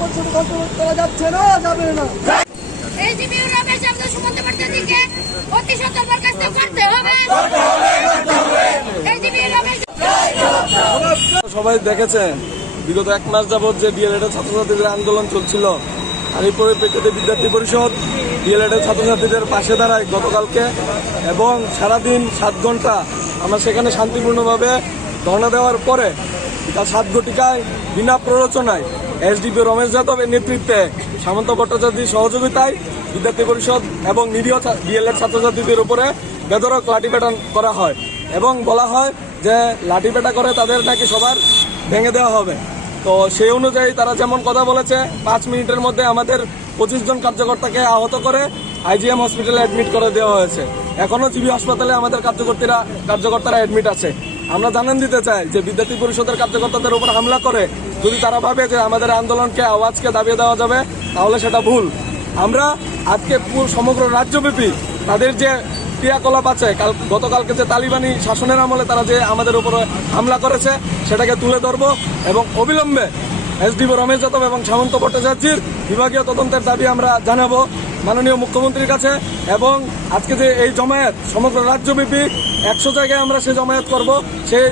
পরিষদ কন্ট্রোল করা যাচ্ছে না, যাবে না। সবাই দেখেছেন বিগত 1 মাস যাবৎ যে ডিএলএড এর ছাত্রছাত্রীদের আন্দোলন চলছিল, আর এই পরিপ্রেক্ষিতে বিদ্যার্থী পরিষদ ডিএলএড এর ছাত্রছাত্রীদের পাশে দাঁড়ায় গতকালকে, এবং সারাদিন 7 ঘন্টা আমরা সেখানে শান্তিপূর্ণভাবে ধর্ণা দেওয়ার পরে তার 7 ঘটিকায় বিনা প্ররোচনায় এসডিপি রমেশ যাদবের নেতৃত্বে সামন্ত ভট্টাচার্যের সহযোগিতায় বিদ্যার্থী পরিষদ এবং নিরীহ ডিএলএড ছাত্রছাত্রীদের উপরে বেধড়ক লাঠিপেটা করা হয় এবং বলা হয় যে লাঠিপেটা করে তাদের নাকি সবার ভেঙে দেওয়া হবে। তো সেই অনুযায়ী তারা যেমন কথা বলেছে, 5 মিনিটের মধ্যে আমাদের 25 জন কার্যকর্তাকে আহত করে আইজিএম হসপিটালে অ্যাডমিট করে দেওয়া হয়েছে। এখনো জিবি হাসপাতালে আমাদের কার্যকর্তারা অ্যাডমিট আছে। আমরা জানান দিতে চাই যে বিদ্যার্থী পরিষদের কার্যকর্তাদের উপর হামলা করে যদি তারা ভাবে যে আমাদের আন্দোলনকে আওয়াজকে দাবিয়ে দেওয়া যাবে, তাহলে সেটা ভুল। আমরা আজকে সমগ্র রাজ্যব্যাপী তাদের যে ক্রিয়াকলাপ আছে, গতকালকে যে তালিবানি শাসনের আমলে তারা যে আমাদের উপরে হামলা করেছে সেটাকে তুলে ধরবো এবং অবিলম্বে এসডিপি রমেশ যাদব এবং সামন্ত ভট্টাচার্যের বিভাগীয় তদন্তের দাবি আমরা জানাবো মাননীয় মুখ্যমন্ত্রীর কাছে। এবং আজকে যে এই জমায়েত সমগ্র রাজ্যব্যাপী 100 জায়গায় আমরা সেই জমায়েত করব, সেই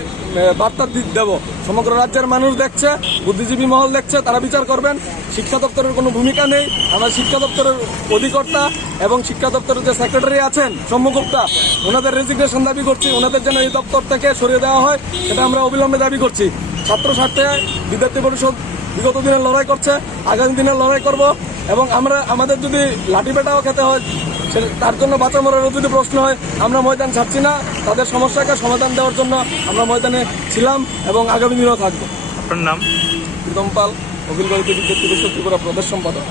বার্তা দেব। সমগ্র রাজ্যের মানুষ দেখছে, বুদ্ধিজীবী মহল দেখছে, তারা বিচার করবেন। শিক্ষা দপ্তরের কোনো ভূমিকা নেই। আমরা শিক্ষা দপ্তরের অধিকর্তা এবং শিক্ষা দপ্তরের যে সেক্রেটারি আছেন সম্মুখতা, ওনাদের রেজিগনেশন দাবি করছি। ওনাদের যেন এই দপ্তর থেকে সরিয়ে দেওয়া হয়, সেটা আমরা অবিলম্বে দাবি করছি। ছাত্র স্বার্থে বিদ্যার্থী পরিষদ বিগত দিনের লড়াই করছে, আগামী দিনের লড়াই করব। এবং আমাদের যদি লাঠিপেটাও খেতে হয়, তার জন্য বাঁচা মরারও যদি প্রশ্ন হয়, আমরা ময়দান ছাড়ছি না। তাদের সমস্যাকে সমাধান দেওয়ার জন্য আমরা ময়দানে ছিলাম এবং আগামী দিনেও থাকবো। আপনার নাম? প্রীতম পাল, অখিল ভারতীয় বিদ্যার্থী পরিষদ ত্রিপুরা প্রদেশ সম্পাদক।